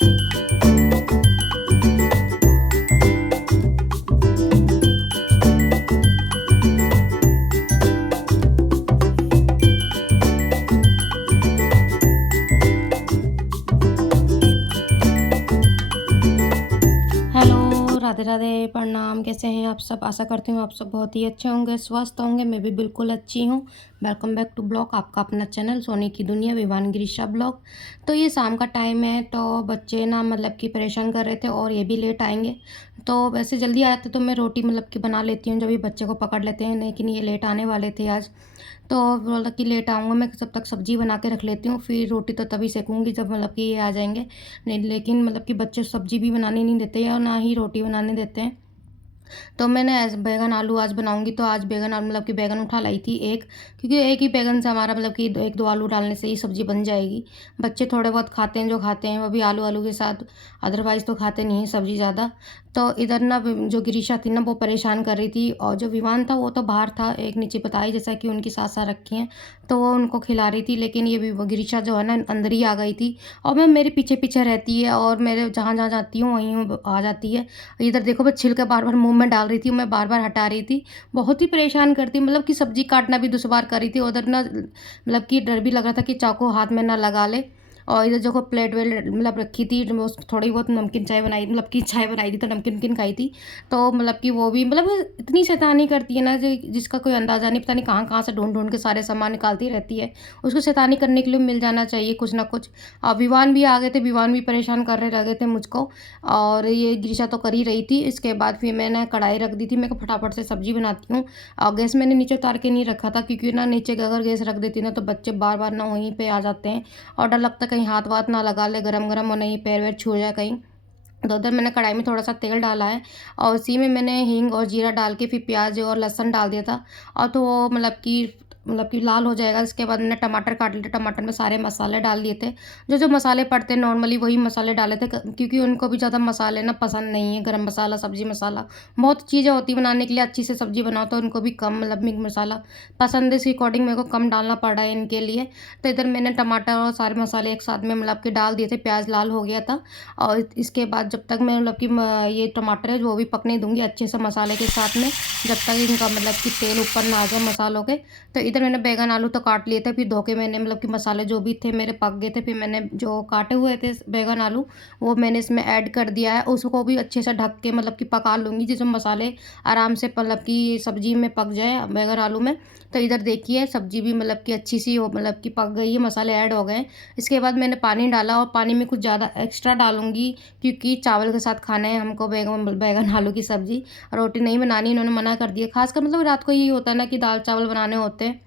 Hello, Radhe Radhe, प्रणाम। कैसे हैं आप सब? आशा करती हूँ आप सब बहुत ही अच्छे होंगे, स्वस्थ होंगे। मैं भी बिल्कुल अच्छी हूँ। वेलकम बैक टू ब्लॉग, आपका अपना चैनल सोनी की दुनिया, विवान गिरीशा ब्लॉग। तो ये शाम का टाइम है, तो बच्चे ना मतलब कि परेशान कर रहे थे और ये भी लेट आएंगे। तो वैसे जल्दी आए थे तो मैं रोटी मतलब कि बना लेती हूँ जब ये बच्चे को पकड़ लेते हैं, लेकिन ये लेट आने वाले थे आज। तो बोला कि लेट आऊँगा मैं, जब तक सब्ज़ी बना के रख लेती हूँ, फिर रोटी तो तभी सेकूँगी जब मतलब कि ये आ जाएँगे। नहीं, लेकिन मतलब कि बच्चे सब्ज़ी भी बनाने नहीं देते हैं और ना ही रोटी बनाने देते हैं। तो मैंने बैंगन आलू आज बनाऊँगी, तो आज बैंगन आलू मतलब कि बैंगन उठा लाई थी एक, क्योंकि एक ही बैंगन से हमारा मतलब कि 1-2 आलू डालने से ही सब्ज़ी बन जाएगी। बच्चे थोड़े बहुत खाते हैं, जो खाते हैं वो भी आलू-आलू के साथ, अदरवाइज़ तो खाते नहीं हैं सब्ज़ी ज़्यादा। तो इधर ना जो गिरीशा थी ना वो परेशान कर रही थी, और जो विवान था वो तो बाहर था, एक नीचे बताई जैसा कि उनकी सास रखी हैं, तो वो उनको खिला रही थी। लेकिन ये गिरीशा जो है ना अंदर ही आ गई थी, और मैं मेरे पीछे-पीछे रहती है और मेरे जहाँ-जहाँ जाती हूँ वहीं वो आ जाती है। इधर देखो मैं छिलका बार-बार मुँह में डाल रही थी, मैं बार-बार हटा रही थी। बहुत ही परेशान करती, मतलब कि सब्ज़ी काटना भी दुश्वार कर रही थी। उधर ना मतलब कि डर भी लग रहा था कि चाकू हाथ में ना लगा ले। और इधर देखो प्लेट वेल मतलब रखी थी, जो उस थोड़ी बहुत नमकीन चाय बनाई, मतलब कि चाय बनाई थी तो नमकीन-वमकीन खाई थी। तो मतलब कि वो भी मतलब इतनी शैतानी करती है ना, जिसका कोई अंदाज़ा नहीं, पता नहीं कहाँ-कहाँ से ढूँढ-ढूँढ के सारे सामान निकालती रहती है। उसको शैतानी करने के लिए मिल जाना चाहिए कुछ ना कुछ। विवान भी आ गए थे, विवान भी परेशान कर रहे लगे थे मुझको। और ये गिरिशा तो कर ही रही थी। इसके बाद फिर मैंने कढ़ाई रख दी थी, मैं कहा फटाफट से सब्ज़ी बनाती हूँ। गैस मैंने नीचे उतार के नहीं रखा था, क्योंकि ना नीचे अगर गैस रख देती ना तो बच्चे बार-बार ना वहीं पे आ जाते हैं, और डर लगता है कहीं हाथ-वाथ ना लगा ले गरम-गरम, और नहीं पैर-वैर छू जाए कहीं। तो उधर मैंने कढ़ाई में थोड़ा-सा तेल डाला है, और उसी में मैंने हींग और जीरा डाल के फिर प्याज़ और लहसुन डाल दिया था। और तो वो मतलब कि लाल हो जाएगा। इसके बाद मैंने टमाटर काट लिए, टमाटर में सारे मसाले डाल दिए थे। जो-जो मसाले पड़ते हैं नॉर्मली वही मसाले डाले थे, क्योंकि उनको भी ज़्यादा मसाले ना पसंद नहीं है। गरम मसाला, सब्ज़ी मसाला, बहुत चीज़ें होती हैं बनाने के लिए। अच्छी से सब्ज़ी बनाओ तो उनको भी कम मतलब मीट मसाला पसंद है, इसी अकॉर्डिंग मेरे को कम डालना पड़ रहा है इनके लिए। तो इधर मैंने टमाटर और सारे मसाले एक साथ में मतलब कि डाल दिए थे, प्याज़ लाल हो गया था। और इसके बाद जब तक मैं मतलब कि ये टमाटर है वो भी पकने दूँगी अच्छे से मसाले के साथ में, जब तक इनका मतलब कि तेल ऊपर ना आ जाए मसालों के। तो इधर मैंने बैंगन आलू तो काट लिए थे, फिर धो के मैंने मतलब कि मसाले जो भी थे मेरे पक गए थे, फिर मैंने जो काटे हुए थे बैंगन आलू वो मैंने इसमें ऐड कर दिया है। उसको भी अच्छे से ढक के मतलब कि पका लूँगी, जिसमें मसाले आराम से मतलब कि सब्ज़ी में पक जाए बैंगन आलू में। तो इधर देखिए सब्ज़ी भी मतलब कि अच्छी सी हो मतलब कि पक गई है, मसाले ऐड हो गए हैं। इसके बाद मैंने पानी डाला, और पानी में कुछ ज़्यादा एक्स्ट्रा डालूँगी, क्योंकि चावल के साथ खाना है हमको बैंगन बैंगन आलू की सब्ज़ी। रोटी नहीं बनानी, इन्होंने मना कर दिया। ख़ासकर मतलब रात को यही होता है ना कि दाल-चावल बनाने होते हैं।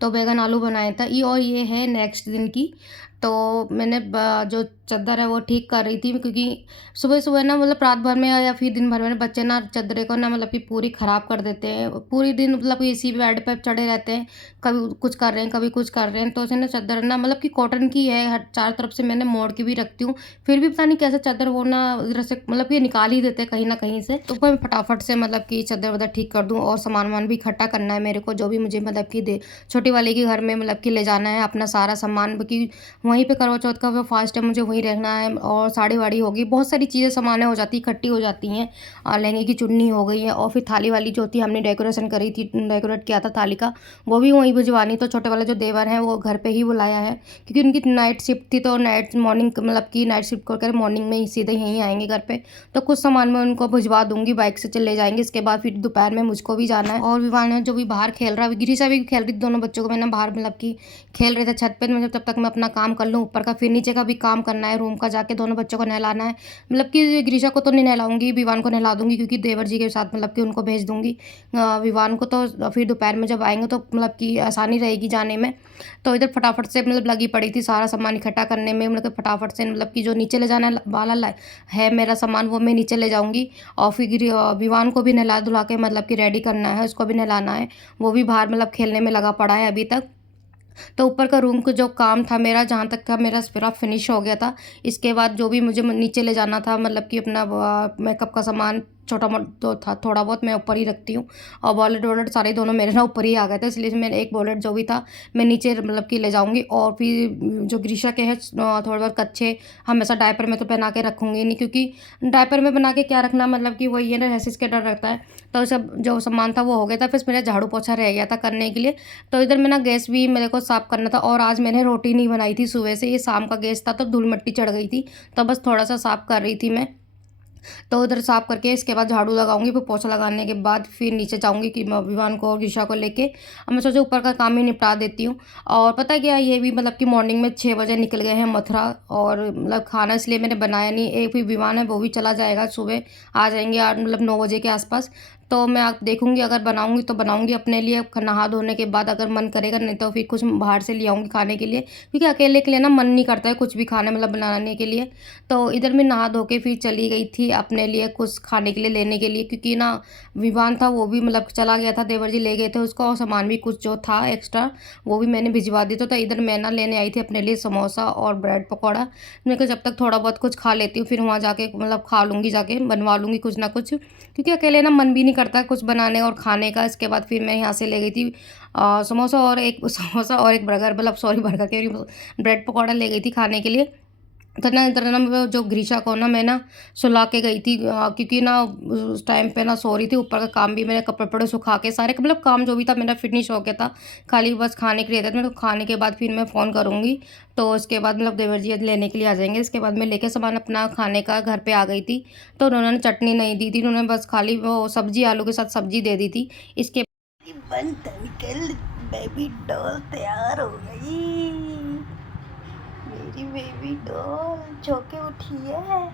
तो बैंगन आलू बनाया था और ये है नेक्स्ट दिन की। तो मैंने जो चद्दर है वो ठीक कर रही थी, क्योंकि सुबह-सुबह ना मतलब रात भर में या फिर दिन भर में बच्चे ना चद्दरें को ना मतलब कि पूरी ख़राब कर देते हैं। पूरी दिन मतलब इसी बेड पे चढ़े रहते हैं, कभी कुछ कर रहे हैं, कभी कुछ कर रहे हैं। तो उसे ना चद्दर ना मतलब कि कॉटन की है, हर चारों तरफ से मैंने मोड़ के भी रखती हूँ। फिर भी पता नहीं कैसे चद्दर वो ना इधर से मतलब कि निकाल ही देते हैं कहीं न कहीं से। तो मैं फटाफट से मतलब कि चद्दर-वद्दर ठीक कर दूँ, और सामान-वामान भी इकट्ठा करना है मेरे को, जो भी मुझे मतलब कि दे छोटी वाली के घर में मतलब कि ले जाना है अपना सारा सामान, क्योंकि वहीं पे करवा चौथ का वो फास्ट है, मुझे वहीं रहना है। और साड़ी-वाड़ी होगी, बहुत सारी चीज़ें सामानें हो जाती इकट्ठी हो जाती हैं। लहंगे की चुन्नी हो गई है, और फिर थाली वाली जो थी हमने डेकोरेशन करी थी, डेकोरेट किया था थाली का, वो भी वहीं भिजवानी। तो छोटे वाले जो देवर हैं वो घर पे ही बुलाया है, क्योंकि उनकी नाइट शिफ्ट थी, तो मॉर्निंग मतलब कि नाइट शिफ्ट करके मॉर्निंग में ही सीधे यहीं आएँगे घर पे। तो कुछ सामान मैं उनको भिजवा दूँगी, बाइक से चले जाएँगे। इसके बाद फिर दोपहर में मुझको भी जाना है, और विवान है जो भी बाहर खेल रहा है, गिरिशा भी खेल रही थी, दोनों बच्चों को मैंने बाहर मतलब कि खेल रहे थे छत पे। मतलब तब तक मैं अपना काम कर लूँ ऊपर का, फिर नीचे का भी काम करना है, रूम का जाके दोनों बच्चों को नहलाना है। मतलब कि गिरिशा को तो नहीं नहलाऊँगी, विवान को नहला दूँगी, क्योंकि देवर जी के साथ मतलब कि उनको भेज दूँगी। विवान को तो फिर दोपहर में जब आएँगे तो मतलब कि आसानी रहेगी जाने में। तो इधर फटाफट से मतलब लगी पड़ी थी सारा सामान इकट्ठा करने में, मतलब कि फटाफट से मतलब कि जो नीचे ले जाने वाला है मेरा सामान, वो मैं नीचे ले जाऊँगी। और फिर विवान को भी नहला-धुला के मतलब कि रेडी करना है, उसको भी नहलाना है। वो भी बाहर मतलब खेलने में लगा पड़ा है अभी तक। तो ऊपर का रूम का जो काम था मेरा, जहाँ तक था मेरा पूरा फिनिश हो गया था। इसके बाद जो भी मुझे नीचे ले जाना था मतलब कि अपना मेकअप का सामान, छोटा मोटा जो था थोड़ा बहुत मैं ऊपर ही रखती हूँ, और वॉलेट वॉलेट सारे दोनों मेरे ना ऊपर ही आ गए थे, इसलिए मैंने एक वॉलेट जो भी था मैं नीचे मतलब कि ले जाऊँगी। और फिर जो ग्रीशा के हैं थोड़े बहुत कच्चे हमेशा डायपर में तो पहना के रखूँगी नहीं, क्योंकि डायपर में बना के क्या रखना, मतलब कि वही है ना, रैसेस का डर रहता है। तो सब जो सामान था वो हो गया था, फिर मेरा झाड़ू पोछा रह गया था करने के लिए। तो इधर में ना गैस भी मेरे को साफ़ करना था, और आज मैंने रोटी नहीं बनाई थी सुबह से, ये शाम का गैस था तो धूल मिट्टी चढ़ गई थी, तो बस थोड़ा सा साफ़ कर रही थी मैं। तो उधर साफ़ करके इसके बाद झाड़ू लगाऊंगी, फिर पोछा लगाने के बाद फिर नीचे जाऊंगी कि विवान को और ईशा को लेके। अब मैं सोचा ऊपर का काम ही निपटा देती हूँ। और पता है क्या, ये भी मतलब कि मॉर्निंग में 6 बजे निकल गए हैं मथुरा, और मतलब खाना इसलिए मैंने बनाया नहीं। एक भी विवान है वो भी चला जाएगा, सुबह आ जाएंगे मतलब 9 बजे के आसपास। तो मैं आप देखूंगी, अगर बनाऊंगी तो बनाऊंगी अपने लिए नहा धोने के बाद, अगर मन करेगा, नहीं तो फिर कुछ बाहर से ले आऊँगी खाने के लिए, क्योंकि अकेले के लिए ना मन नहीं करता है कुछ भी खाने मतलब बनाने के लिए। तो इधर मैं नहा धो के फिर चली गई थी अपने लिए कुछ खाने के लिए लेने के लिए, क्योंकि ना विवान था वो भी मतलब चला गया था, देवर जी ले गए थे उसको, और सामान भी कुछ जो था एक्स्ट्रा वो भी मैंने भिजवा दिया। तो इधर मैं ना लेने आई थी अपने लिए समोसा और ब्रेड पकौड़ा। मैंने कहा जब तक थोड़ा बहुत कुछ खा लेती हूँ, फिर वहाँ जाके मतलब खा लूँगी, जाके बनवा लूँगी कुछ ना कुछ, क्योंकि अकेले ना मन भी नहीं करता कुछ बनाने और खाने का। इसके बाद फिर मैं यहाँ से ले गई थी समोसा और एक समोसा और एक बर्गर, मतलब सॉरी बर्गर कह रही हूँ, ब्रेड पकौड़ा ले गई थी खाने के लिए। तो ना इधर ना वो जो ग्रीशा को ना मैं ना सुला के गई थी, क्योंकि ना उस टाइम पे ना सो रही थी। ऊपर का काम भी मैंने कपड़े वपड़े सुखा के सारे मतलब काम जो भी था मेरा फिनिश हो गया था, खाली बस खाने के लिए था। तो खाने के बाद फिर मैं फ़ोन करूँगी, तो उसके बाद मतलब देवर जी लेने के लिए आ जाएंगे। इसके बाद मैं लेके सामान अपना खाने का घर पे आ गई थी। तो उन्होंने चटनी नहीं दी थी, उन्होंने बस खाली वो सब्जी आलू के साथ सब्जी दे दी थी। इसके बन निकल बेबी डॉल तैयार हो गई, मेरी बेबी डॉल सो के उठी है।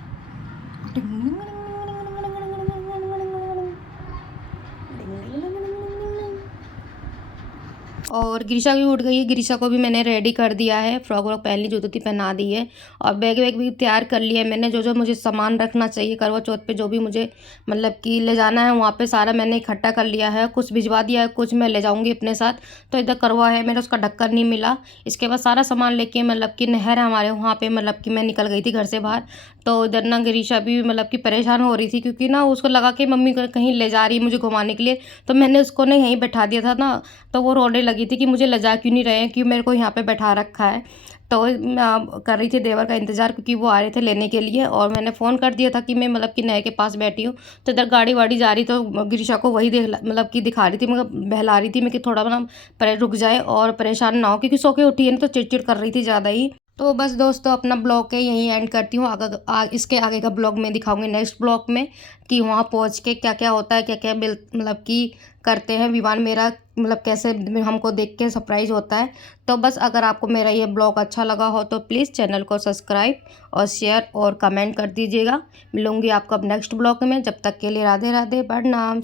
और ग्रीशा भी उठ गई है, ग्रीशा को भी मैंने रेडी कर दिया है, फ्रॉक व्रॉक पहन ली, जूती पहना दी है, और बैग वैग भी तैयार कर लिया है मैंने। जो जो मुझे सामान रखना चाहिए करवा चौथ पे, जो भी मुझे मतलब कि ले जाना है वहाँ पे सारा मैंने इकट्ठा कर लिया है। कुछ भिजवा दिया है, कुछ मैं ले जाऊँगी अपने साथ। तो इधर करवा है मेरा, उसका ढक्कन नहीं मिला। इसके बाद सारा सामान लेके मतलब कि नहर है हमारे वहाँ पे, मतलब कि मैं निकल गई थी घर से बाहर। तो इधर ना ग्रीशा भी मतलब कि परेशान हो रही थी, क्योंकि ना उसको लगा कि मम्मी कहीं ले जा रही है मुझे घुमाने के लिए। तो मैंने उसको ना यहीं बैठा दिया था ना, तो वो रोने लगी थी कि मुझे ले जा क्यों नहीं रहे हैं, क्यों मेरे को यहाँ पे बैठा रखा है। तो मैं कर रही थी देवर का इंतज़ार, क्योंकि वो आ रहे थे लेने के लिए, और मैंने फ़ोन कर दिया था कि मैं मतलब कि नहर के पास बैठी हूँ। तो इधर गाड़ी वाड़ी जा रही, तो ग्रीशा को वही देख मतलब कि दिखा रही थी, मतलब बहला रही थी मैं कि थोड़ा मतलब रुक जाए और परेशान ना हो, क्योंकि सो के उठी है ना, तो चिड़चिड़ कर रही थी ज़्यादा ही। तो बस दोस्तों अपना ब्लॉग के यहीं एंड करती हूँ। इसके आगे का ब्लॉग मैं दिखाऊंगी नेक्स्ट ब्लॉग में, कि वहाँ पहुँच के क्या क्या होता है, क्या क्या मतलब कि करते हैं विवान मेरा, मतलब कैसे हमको देख के सरप्राइज़ होता है। तो बस अगर आपको मेरा ये ब्लॉग अच्छा लगा हो तो प्लीज़ चैनल को सब्सक्राइब और शेयर और कमेंट कर दीजिएगा। मिलूँगी आपको अब नेक्स्ट ब्लॉग में, जब तक के लिए राधे राधे, प्रणाम।